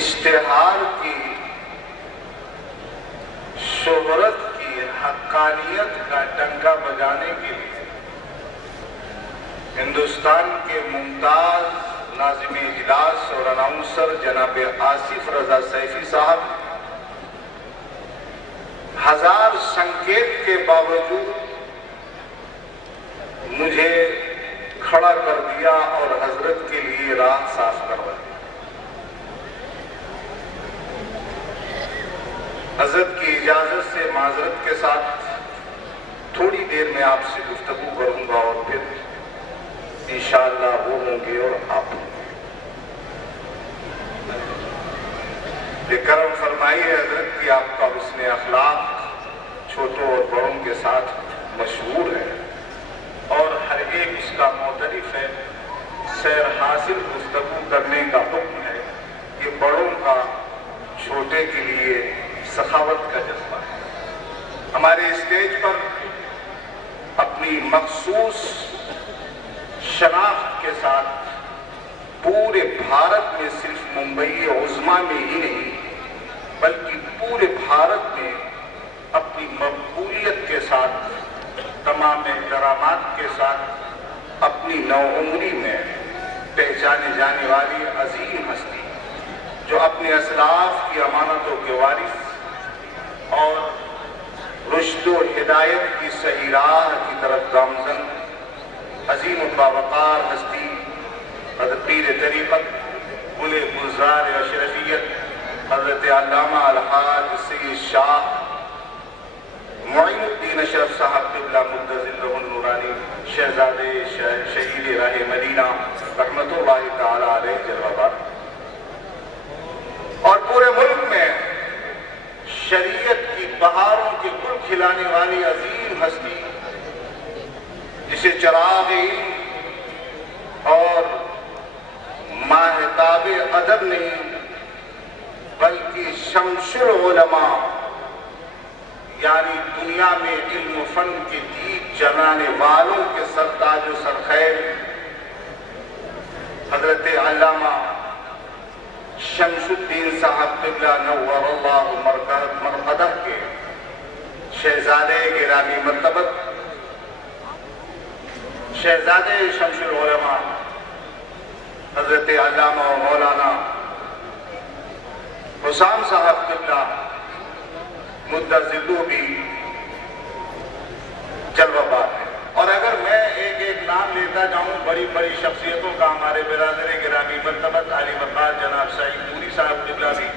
اشتہار کی، شہرت کی، حقانیت کا ڈنکا بجانے کے لیے ہندوستان کے ممتاز ناظم اجلاس اور اناؤنسر جناب آصف رضا سیفی صاحب ہزار سنکیت کے باوجود مجھے کھڑا کر دیا اور حضرت کے لیے راہ صاف کروا دی۔ حضرت کی اجازت سے معذرت کے ساتھ تھوڑی دیر میں آپ سے گفتگو کروں گا اور پھر انشاءاللہ وہ ہوں گے اور آپ ہوں گے۔ یہ کرم فرمائی ہے حضرت کی آپ کا حسن اخلاق چھوٹوں اور بڑوں کے ساتھ مشہور ہے اور ہر ایک اس کا معترف ہے۔ سیر حاصل گفتگو کرنے کا حکم ہے کہ بڑوں کا چھوٹے کے لیے سخاوت کا جذبہ ہے۔ ہمارے اسٹیج پر اپنی مخصوص شناخت کے ساتھ پورے بھارت میں صرف ممبئی عظمیٰ میں ہی نہیں بلکہ پورے بھارت میں اپنی مقبولیت کے ساتھ، تمام کرامات کے ساتھ اپنی نوعمری میں پہچانے جانے والی عظیم ہستی جو اپنے اسلاف کی امانتوں کے وارث اور رشد و ہدایت کی صحیح راہ کی طرف گامزن عظیم باوقار ہستی حضرت پیر طریقت گل گلزار اشرفیت حضرت علامہ الحاج سید شاہ معین الدین اشرف صاحب قبلہ مدظلہ النورانی شہزادے شہید راہ مدینہ رحمت اللہ تعالی علیہ جلوہ بار، اور پورے ملک میں شریعت کی بہاروں کے گل کھلانے والی عظیم ہستی جسے چراغ علم اور ماہتاب ادب نہیں بلکہ شمس العلماء یعنی دنیا میں علم و فن کے دیپ جلانے والوں کے سرتاج و سرخیر حضرت علامہ شمس الدین صاحب قبلہ نور اللہ مرقدہ کے شہزادے گرامی مرتبت شہزادے شمس العلماء حضرت علامہ و مولانا حسام صاحب قبلہ مدظلہ بھی جلوہ بار ہے۔ اور اگر میں ایک ایک نام لیتا جاؤں بڑی بڑی شخصیتوں کا، ہمارے برادر گرامی مرتبت عالی وقار جناب سعید پوری صاحب قبلہ بھی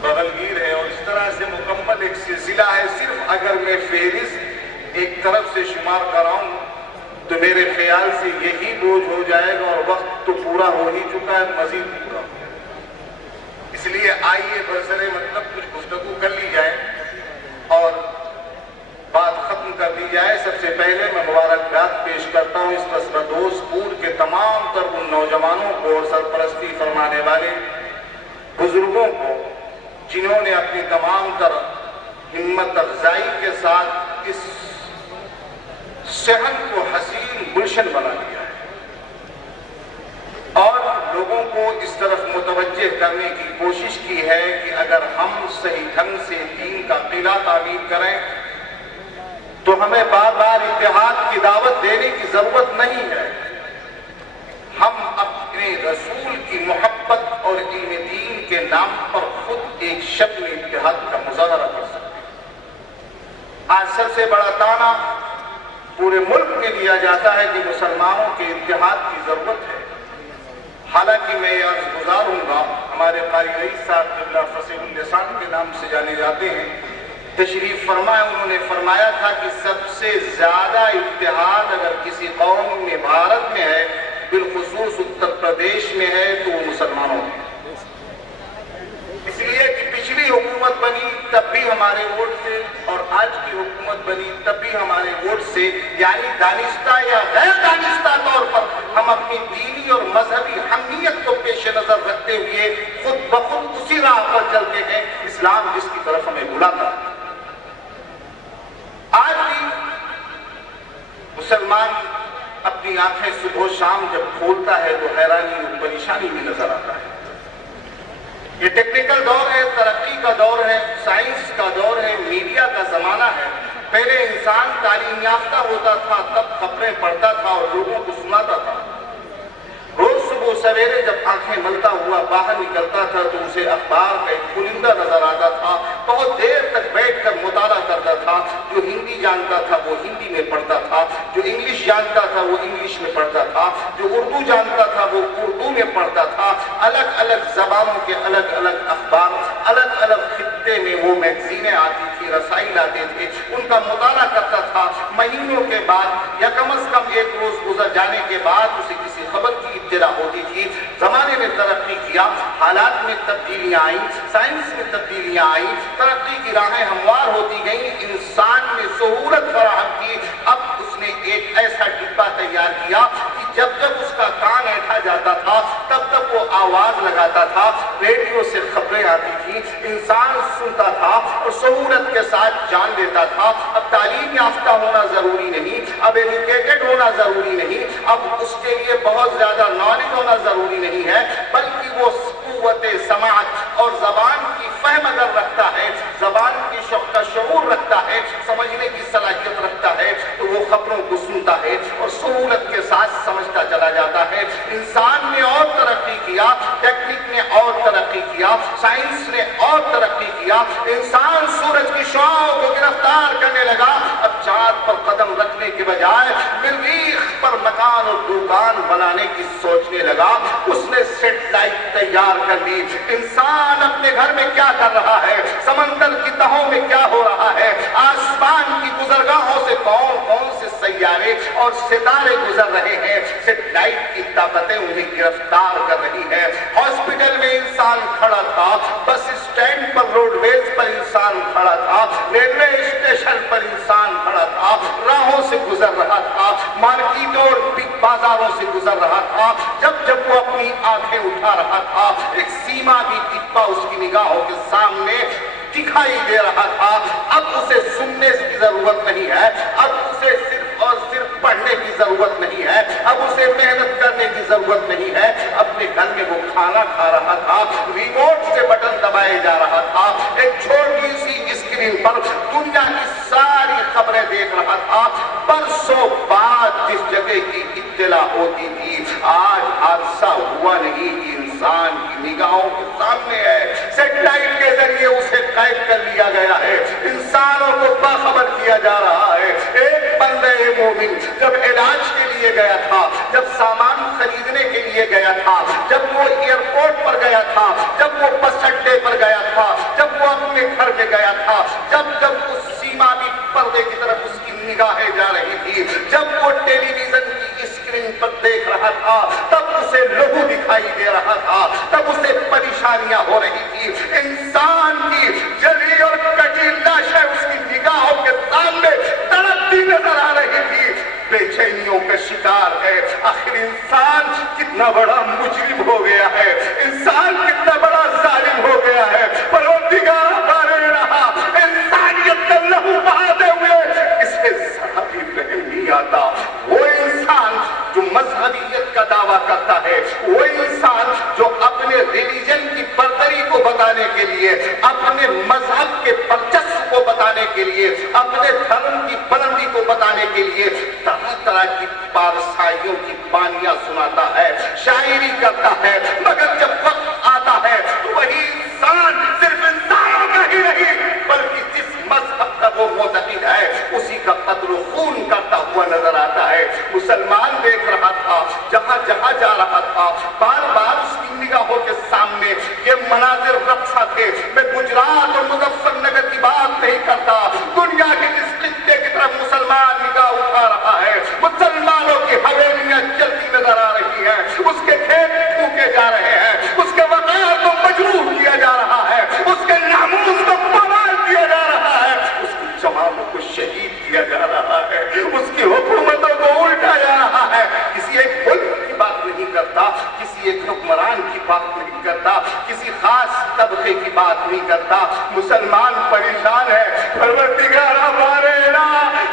بغلگیر ہے، اور اس طرح سے مکمل ایک سلسلہ ہے۔ صرف اگر میں فہرست ایک طرف سے شمار کراؤں تو میرے خیال سے یہی بوجھ ہو جائے گا، اور وقت تو پورا ہو ہی چکا ہے، مزید پورا ہو۔ اس لیے آئیے برسرے مطلب کچھ گفتگو کر لی جائے اور بات ختم کر دی جائے۔ سب سے پہلے میں مبارکباد پیش کرتا ہوں اس قصبدوش پور کے تمام تر ان نوجوانوں کو اور سرپرستی فرمانے والے بزرگوں کو جنہوں نے اپنی تمام تر ہمت افزائی کے ساتھ اس صحن کو حسین گلشن بنا دیا ہے اور لوگوں کو اس طرف متوجہ کرنے کی کوشش کی ہے کہ اگر ہم صحیح ڈھنگ سے دین کا قلعہ تعمیر کریں تو ہمیں بار بار اتحاد کی دعوت دینے کی ضرورت نہیں ہے۔ ہم اپنے رسول کی محبت اور علم دین کے نام پر خود ایک شکل اتحاد کا مظاہرہ کر سکتے ہیں۔ آج سب سے بڑا طعنہ پورے ملک میں دیا جاتا ہے کہ مسلمانوں کے اتحاد کی ضرورت ہے۔ حالانکہ میں یہ عرض گزار ہوں گا، ہمارے قاری رئیس صاحب قبلہ فصیح اللسان کے نام سے جانے جاتے ہیں، تشریف فرمائے، انہوں نے فرمایا تھا کہ سب سے زیادہ اتحاد اگر کسی قوم میں بھارت میں ہے، بالخصوص اتر پردیش میں ہے، تو وہ مسلمانوں میں۔ اس لیے کہ پچھلی حکومت بنی تب بھی ہمارے ووٹ سے اور آج کی حکومت بنی تب بھی ہمارے ووٹ سے، یعنی دانستہ یا غیر دانستہ طور پر ہم اپنی دینی اور مذہبی حمیت کو پیش نظر رکھتے ہوئے خود بخود اسی راہ پر چلتے ہیں اسلام جس کی طرف ہمیں بلاتا ہے۔ آج بھی مسلمان اپنی آنکھیں صبح و شام جب کھولتا ہے تو حیرانی اور پریشانی میں نظر آتا ہے۔ یہ ٹیکنیکل دور ہے، ترقی کا دور ہے، سائنس کا دور ہے، میڈیا کا زمانہ ہے۔ پہلے انسان تعلیم یافتہ ہوتا تھا، تب خبریں پڑھتا تھا اور لوگوں کو سناتا تھا۔ روز صبح سویرے جب آنکھیں ملتا ہوا باہر نکلتا تھا تو اسے اخبار کا ایک پرندہ نظر آتا تھا، بہت دیر تک بیٹھ کر مطالعہ کرتا تھا۔ جو ہندی جانتا تھا وہ ہندی میں پڑھتا تھا، جو انگلش جانتا تھا وہ انگلش میں پڑھتا تھا، جو اردو جانتا تھا وہ اردو میں پڑھتا تھا۔ الگ الگ زبانوں کے الگ الگ اخبار، الگ الگ خطے میں وہ میگزینیں آتی تھی، رسائل آتے تھے، ان کا مطالعہ کرتا تھا۔ مہینوں کے بعد یا کم از کم ایک روز گزر جانے کے بعد اسے کسی خبر کی اطلاع ہوتی تھی۔ زمانے نے ترقی کیا، حالات میں تبدیلیاں آئیں، سائنس میں تبدیلیاں آئیں، ترقی کی راہیں ہموار ہوتی گئیں، انسان نے سہولت فراہم کی۔ اب اس نے ایک ایسا ڈبہ تیار کیا کہ جب جب اس کا کان ایٹھا جاتا تھا تب تب وہ آواز لگاتا تھا، ریڈیو سے خبریں آتی تھیں، انسان سنتا تھا اور سہولت کے ساتھ جان لیتا تھا۔ اب تعلیم یافتہ ہونا ضروری نہیں، اب ایجوکیٹڈ ہونا ضروری نہیں، اب اس کے لیے بہت زیادہ نالج ہونا ضروری نہیں ہے، بلکہ وہ قوت سماعت اور زبان کی فہم اگر رکھتا ہے، زبان کی کا شعور رکھتا ہے، سمجھنے کی صلاحیت رکھتا ہے، تو وہ خبروں کو سنتا ہے اور سہولت کے ساتھ سمجھتا چلا جاتا ہے۔ انسان نے اور ترقی کیا، ٹیکنیک نے اور ترقی کیا، سائنس نے اور ترقی کیا، انسان سورج کی شعاعوں کو گرفتار کرنے لگا۔ اب چاند پر قدم رکھنے کے بجائے مریخ پر مکان اور دکان بنانے کی سوچنے لگا۔ اس نے سیٹلائٹ تیار کر لی۔ انسان اپنے گھر میں کیا کر رہا ہے، سمندر کی تہوں میں کیا ہو رہا ہے، آسمان کی گزرگاہوں سے کون کون سے سیارے اور ستارے گزر رہے ہیں، سیٹلائٹ کی طاقتیں انہیں گرفتار کر رہی ہے۔ ہاسپٹل میں انسان کھڑا تھا، بس اسٹینڈ پر، روڈ ویز پر انسان کھڑا تھا، ریلوے اسٹیشن پر انسان کھڑا تھا، راہوں سے گزر رہا تھا، مارکیٹوں اور بگ بازاروں سے گزر رہا تھا۔ جب جب وہ اپنی آنکھیں اٹھا رہا تھا، ایک سیما بھی ٹپا اس کی نگاہوں کے سامنے دکھائی دے رہا تھا۔ اب اسے سننے کی ضرورت نہیں ہے، اب اسے صرف اور صرف پڑھنے کی ضرورت نہیں ہے، اب اسے محنت کرنے کی ضرورت نہیں ہے۔ اپنے گھر میں وہ کھانا کھا رہا تھا، ریموٹ سے بٹن دبائے جا رہا تھا، ایک چھوٹی سی اسکرین پر دنیا کی ساری خبریں دیکھ رہا تھا۔ برسوں بعد جس جگہ کی اطلاع ہوتی تھی، آج حادثہ ہوا نہیں کہ انسان کی نگاہوں کے سامنے ہے، سیٹلائٹ کے ذریعے اسے قید کر لیا گیا ہے، انسانوں کو باخبر کیا جا رہا ہے۔ ایک بندہ مومن جب علاج کے لیے گیا تھا، جب سامان خریدنے کے لیے گیا تھا، جب وہ ایئرپورٹ پر گیا تھا، جب وہ بس اڈے پر گیا تھا، جب وہ اپنے گھر میں گیا تھا، جب جب اس سیمانی پردے کی طرف اس کی نگاہیں جا رہی تھی، جب وہ ٹیلی ویژن کی اسکرین پر دیکھ رہا تھا، تب اسے لہو دکھائی دے رہا تھا، تب اسے پریشانیاں ہو رہی تھی۔ انسان کی جلی اور کٹی لاشیں اس کی نگاہوں کے سامنے تڑپتی نظر آ رہی تھی، بے چینیوں کا شکار ہے۔ آخر انسان کتنا بڑا مجرم ہو گیا ہے، انسان کتنا بڑا ظالم ہو گیا ہے۔ پروردگار ہمارے رہا انسانیت کا لہو بہاتے ہوئے اس کے ذرا بھی رحم نہیں آتا۔ وہ انسان جو مذہبیت کا دعویٰ کرتا ہے، وہ انسان جو اپنے ریلیجن کی برتری کو بتانے کے لیے، اپنے مذہب کے پرچسپ کو بتانے کے لیے، اپنے دھرم کی بلندی کو بتانے کے لیے طرح طرح کی پارسائیوں کی بانیاں سناتا ہے، شاعری کرتا ہے، مگر جب وقت آتا ہے تو وہی انسان صرف انسانوں کا ہی نہیں بلکہ جس مذہب کا وہ معتقد ہے اسی کا قتل و خون کرتا ہوا نظر آتا ہے۔ مسلمان دیکھ رہا تھا، جہاں جہاں جا رہا تھا، بار بار اس کی نگاہوں کے سامنے یہ مناظر رقصہ تھے۔ میں گجرات اور مظفر نگر کی بات نہیں کرتا، دنیا کے جس خطے کی طرف مسلمان نگاہ اٹھا رہا ہے، مسلمانوں کی حویلیاں چلتی نظر آ رہی ہیں، اس کے کھیت پھونکے جا رہے ہیں، اس کے وقار کو مجروح کیا جا رہا ہے، اس کے ناموس کو پامال کیا جا رہا ہے، اس کی جماعتوں کو شہید کیا جا رہا ہے، اس کی حکومتوں کو الٹا جا رہا ہے۔ کسی ایک ملک کی بات نہیں کرتا، کسی ایک حکمران کی بات نہیں کرتا، کسی خاص طبقے کی بات نہیں کرتا۔ مسلمان پریشان ہے، پروردگار ہمارے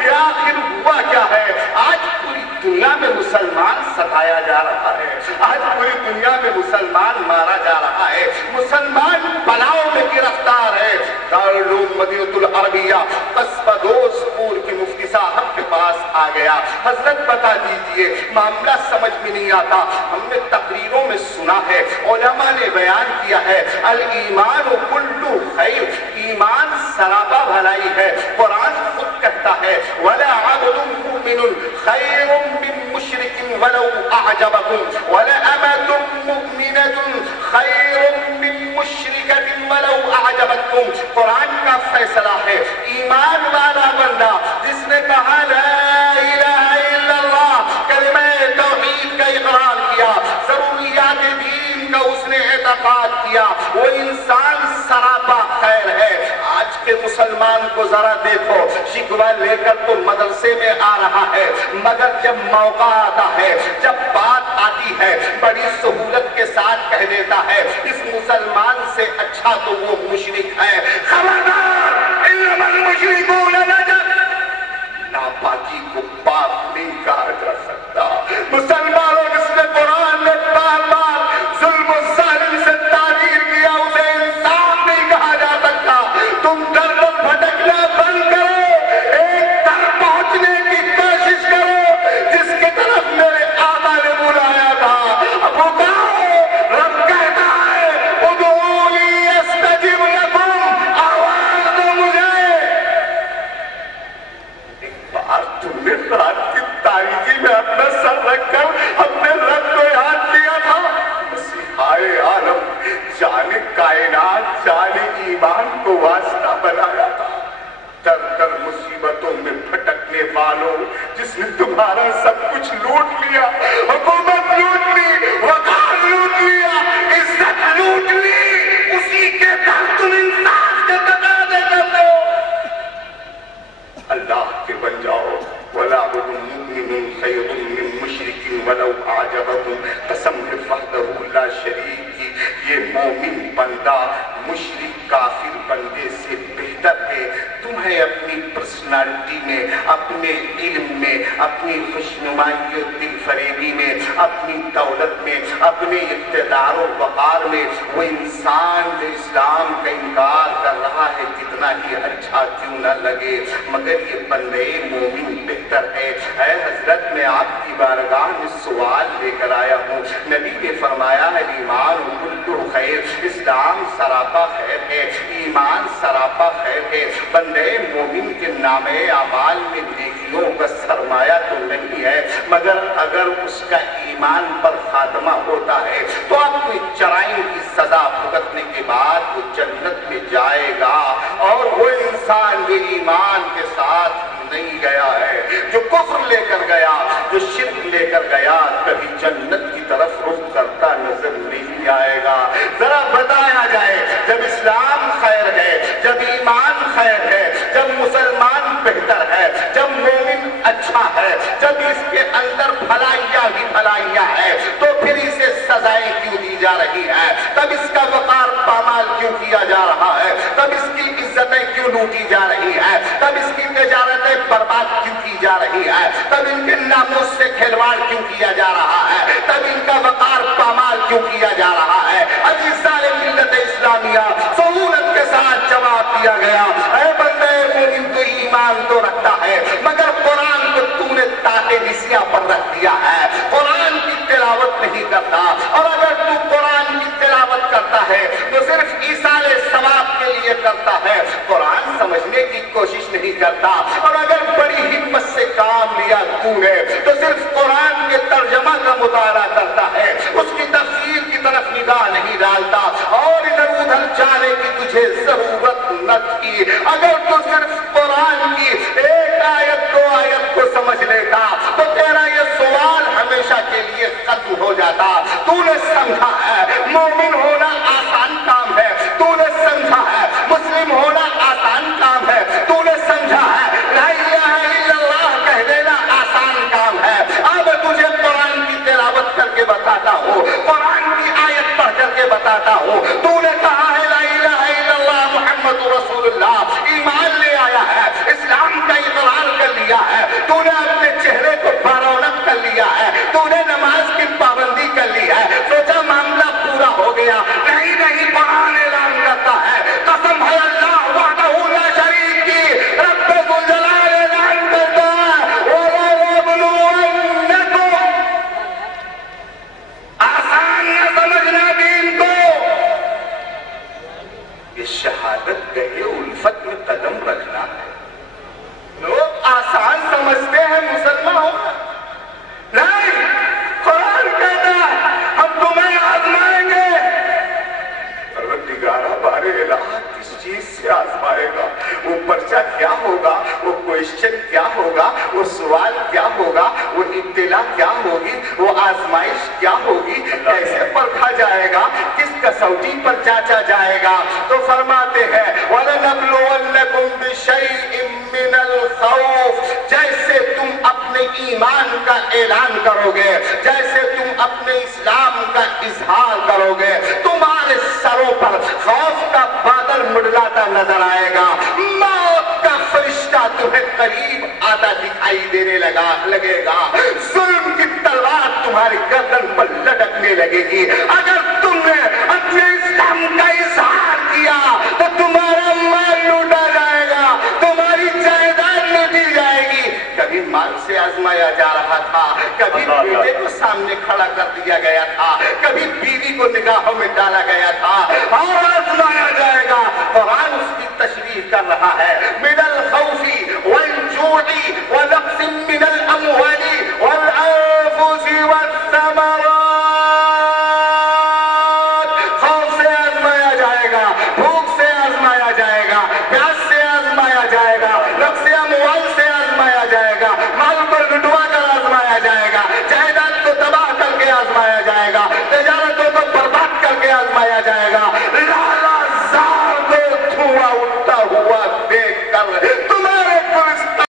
یہ آخر ہوا کیا ہے؟ آج پوری دنیا میں مسلمان ستایا جا رہا ہے، آج پوری دنیا میں مسلمان مارا جا رہا ہے، مسلمان بلاؤں میں گرفتار ہے۔ دارالعلوم مدینہ العربیہ قصبہ دوست پور کی مفتی صاحب کے پاس آ گیا، حضرت بتا دیجئے معاملہ سمجھ میں نہیں آتا، ہم نے تقریروں میں سنا ہے، علماء نے بیان کیا ہے، الایمان کلو خیر، ایمان سراپا بھلائی ہے۔ قرآن خود کہتا ہے وَلَا عَبْدٌ مُؤْمِنٌ خَيْرٌ مِّن مُشْرِكٍ وَلَوْ أَعْجَبَكُمْ وَلَأَمَةٌ مُؤْمِنَةٌ خَيْرٌ مِّن مُشْرِكَةٍ وَلَوْ أَعْجَبَتْكُمْ۔ قرآن کا فیصلہ ہے، ایمان والا بندہ جس نے کہا لا الہ الا اللہ، کلمہ توحید کا اقرار کیا، ضروریات دین کا اس نے اعتقاد کیا، وہ انسان سراپا خیر ہے۔ آج کے مسلمان کو ذرا دیکھو، شکوہ لے کر تو مدرسے میں آ رہا ہے، مگر جب موقع آتا ہے، جب بات آتی ہے، بڑی سہولت کے ساتھ کہہ دیتا ہے اس مسلمان سے اچھا تو وہ مشرک ہے۔ خبردار، انما المشرکون نجس، ناپاکی کو پاک نہیں کہا جا سکتا۔ مسلمانوں جس نے قرآن میں بار بار ظلم و ظالم سے تعبیر کیا، اسے انسان نہیں کہا جا سکتا۔ تم در پر بھٹکنا بند کرو، ایک در پہنچنے کی کوشش کرو جس کی طرف میرے آقا نے بلایا تھا۔ پکارو، رب کہتا ہے ادعونی استجب لکم، آواز دو مجھے۔ ایک بار تم نے رات کی تاریکی میں اپنا سر رکھ کر اپنے رب کو یاد کیا تھا، مسیحائے عالم، جان کائنات، جان ایمان کو واسطہ بنایا تھا۔ ڈر کر مصیبتوں میں بھٹکنے والوں، جس نے تمہارا سب کچھ لوٹ لیا، حکومت لوٹ لی، وقار لوٹ لیا، عزت لوٹ لی، اسی کے در تم انصاف کے تقاضے کرتے ہو۔ اللہ کے بن جاؤ، وَلَا عَبْدٌ مُؤْمِنٌ خَيْرٌ مِّن مُشْرِكٍ وَلَوْ أَعْجَبَكُمْ، قسم ہے وحدہ لا شریک کی، یہ مومن بندہ مشرک کافر بندے سے بہتر ہے۔ تمہیں اپنی پرسنالٹی میں، اپنے علم میں، اپنی خوشنمائی و دل فریبی میں، اپنی دولت میں، اپنے اقتدار و وقار میں، وہ انسان جو اسلام کا انکار کر رہا ہے کتنا ہی اچھا کیوں نہ لگے، مگر یہ بندے مومن بہتر ہے۔ اے حضرت، میں آپ کی بارگاہ میں سوال لے کر آیا ہوں۔ نبی نے فرمایا ہے ایمان کلو خیر، اسلام سراپا خیر ہے، ایمان سراپا خیر ہے۔ بندے مومن کے نام اعمال میں نیکیوں کا سرمایہ تو نہیں ہے، مگر اگر اس کا ایمان پر خاتمہ ہوتا ہے تو اپنی جرائم کی سزا بھگتنے کے بعد وہ جنت میں جائے گا۔ اور وہ انسان جو ایمان کے ساتھ نہیں گیا ہے، جو کفر لے کر گیا، جو شرک لے کر گیا، کبھی جنت کی طرف رخ کرتا نظر نہیں آئے گا۔ ذرا بتایا جائے، جب اسلام خیر ہے، جب ایمان خیر ہے، جب مسلمان بہتر ہے، جب مومن اچھا ہے، جب اس کے اندر بھلائیاں ہی بھلائیاں ہے، تو پھر اسے سزائیں کیوں دی جا رہی ہے؟ تب اس کا وقار پامال کیوں کیا جا رہا ہے؟ تب اس کی عزتیں کیوں لوٹی جا رہی ہے؟ تب اس کی تجارتیں برباد کیوں کی جا رہی ہے؟ تب ان کے ناموس سے کھلواڑ کیوں کیا جا رہا ہے؟ تب ان کا وقار پامال کیوں کیا جا رہا ہے؟ عزیزان ملت اسلامیہ، سہولت کے ساتھ جواب دیا گیا، اے بندے مومن، تو ایمان تو رکھتا ہے، مگر قرآن کو تو نے تاتے نسیاں پر رکھ دیا ہے، قرآن کی تلاوت نہیں کرتا۔ اور اگر تو قرآن کی تلاوت کرتا ہے تو صرف ایصال ثواب کے لیے کرتا ہے، قرآن سمجھنے کی کوشش نہیں کرتا۔ اور اگر بڑی ہمت سے کام لیا تو نے تو صرف قرآن کے ترجمہ کا مطالعہ کرتا ہے، اس کی تفسیر کی طرف نگاہ نہیں ڈالتا، اور ادھر ادھر جانے کی تجھے ضرورت نہ تھی۔ اگر تو صرف قرآن کی ایک آیت دو آیت کو سمجھ لیتا تو تیرا یہ سوال ہمیشہ کے لیے ختم ہو جاتا۔ تو نے سمجھا ہے مومن ہونا آسان کام ہے، تو نے سمجھا ہے مسلم ہونا آسان کام ہے، تو نے سمجھا ہے لا الہ الا اللہ کہہ دینا آسان کام ہے۔ اب تجھے قرآن کی تلاوت کر کے بتاتا ہوں، قرآن کی آیت پڑھ کر کے بتاتا ہوں۔ تو نے کہا ہے لا الہ الا اللہ محمد رسول اللہ، ایمان لے آیا کیا ہوگا, وہ کوئسچن کیا ہوگا, وہ سوال کیا ہوگا, وہ ابتلا کیا ہوگی, وہ آزمائش کیا ہوگی, کیسے پرکھا جائے گا, کس کسوٹی پر جانچا جائے گا. تو فرماتے ہیں وَلَنَبْلُوَنَّكُمْ بِشَيْءٍ مِّنَ الْخَوْفِ, جیسے تم اپنے ایمان کا اعلان کرو گے, جیسے تم اپنے اسلام کا اظہار کرو گے, تمہارے سروں پر خوف کا بادل منڈلاتا نظر آئے گا, موت کا فرشتہ تمہیں قریب آتا دکھائی دینے لگے گا, ظلم کی تلوار تمہاری گردن پر لٹکنے لگے گی. اگر تم نے اپنے اسلام کا اظہار کیا تو تمہارا مال لوٹا جائے گا, تمہاری جائیداد لوٹی جائے گی. کبھی مال سے آزمایا جا رہا تھا, کبھی بیٹے کو سامنے کھڑا کر دیا گیا تھا, کبھی بیوی کو نگاہوں میں ڈالا گیا تھا, اور آزمایا جائے گا. قرآن اس کی تشریح کر رہا ہے, من